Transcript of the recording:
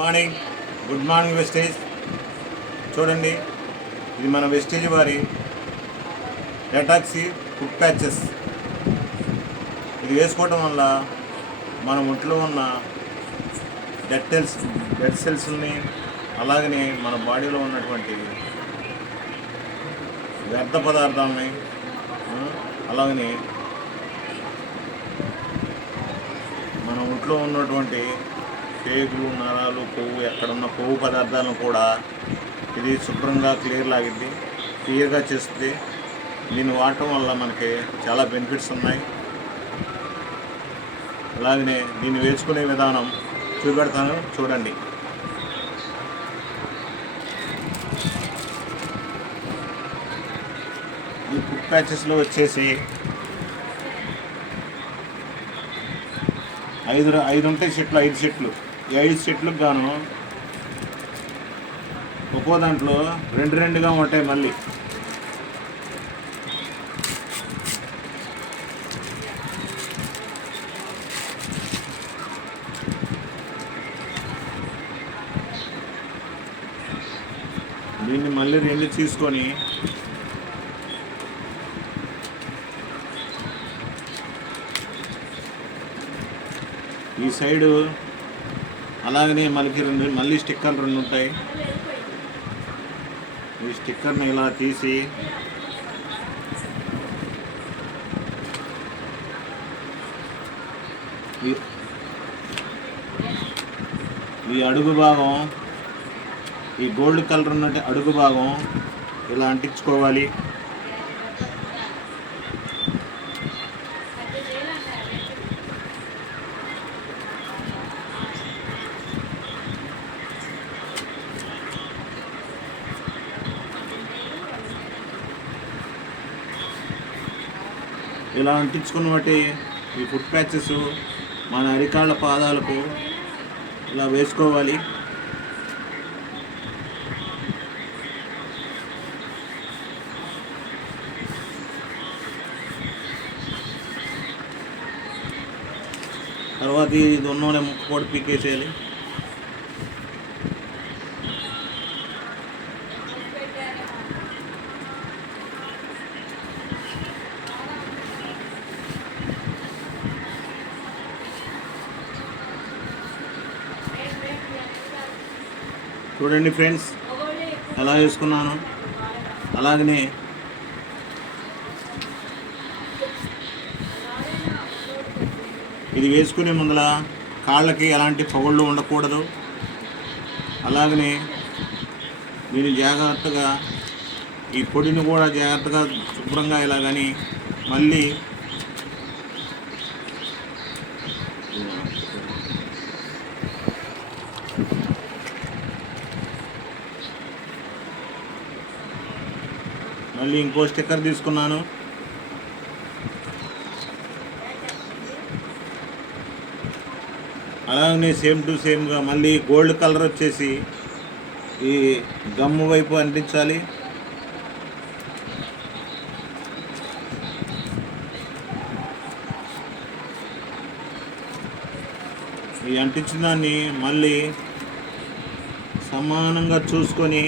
Morning good morning wastage. చూడండి, ఇది మన వెస్టేజ్ వారి డెటాక్సీ ఫుడ్ ప్యాచెస్. ఇది వేసుకోవడం వల్ల మన ఒంట్లో ఉన్న డెడ్ సెల్స్ని, అలాగనే మన బాడీలో ఉన్నటువంటి వ్యర్థ పదార్థాలని, అలాగనే మన ఒంట్లో ఉన్నటువంటి పేగులు, నరాలు, కొవ్వు, ఎక్కడున్న కొవ్వు పదార్థాలను కూడా ఇది శుభ్రంగా క్లియర్గా చేస్తుంది. దీన్ని వాడటం వల్ల మనకి చాలా బెనిఫిట్స్ ఉన్నాయి. అలాగనే దీన్ని వేసుకునే విధానం చూపెడతాను, చూడండి. ఈ ఫుడ్ ప్యాచెస్లో వచ్చేసి ఐదు ఉంటాయి సెట్లు, 5 సెట్లు. ఈ 5 సెట్లకు గాను ఒక్కో దాంట్లో 2 ఉంటాయి. మళ్ళీ దీన్ని మళ్ళీ 2 తీసుకొని ఈ సైడు అలాగనే మళ్ళీ స్టిక్కర్లు 2 ఉంటాయి. ఈ స్టిక్కర్ని ఇలా తీసి ఈ అడుగు భాగం, ఈ గోల్డ్ కలర్ ఉన్నట్టు అడుగు భాగం ఇలా అంటించుకోవాలి. ఇలా అంటించుకున్న బట్టి ఈ ఫుడ్ ప్యాచెస్ మన అరికాళ్ళ పాదాలకు ఇలా వేసుకోవాలి. తర్వాత ఇది ఉన్నోనే ముక్క కూడా పీకేసేయాలి. చూడండి ఫ్రెండ్స్, ఎలా వేసుకున్నాను. అలాగనే ఇది వేసుకునే ముందర కాళ్ళకి ఎలాంటి పగుళ్ళు ఉండకూడదు. అలాగనే మీరు జాగ్రత్తగా ఈ పొడిని కూడా జాగ్రత్తగా శుభ్రంగా ఇలాగని మళ్ళీ ఇంకో స్టిక్కర్ తీసుకున్నాను. అలాగనే సేమ్ టు సేమ్గా మళ్ళీ గోల్డ్ కలర్ వచ్చేసి ఈ గమ్ము వైపు అంటించాలి. ఈ అంటించిన దాన్ని మళ్ళీ సమానంగా చూసుకొని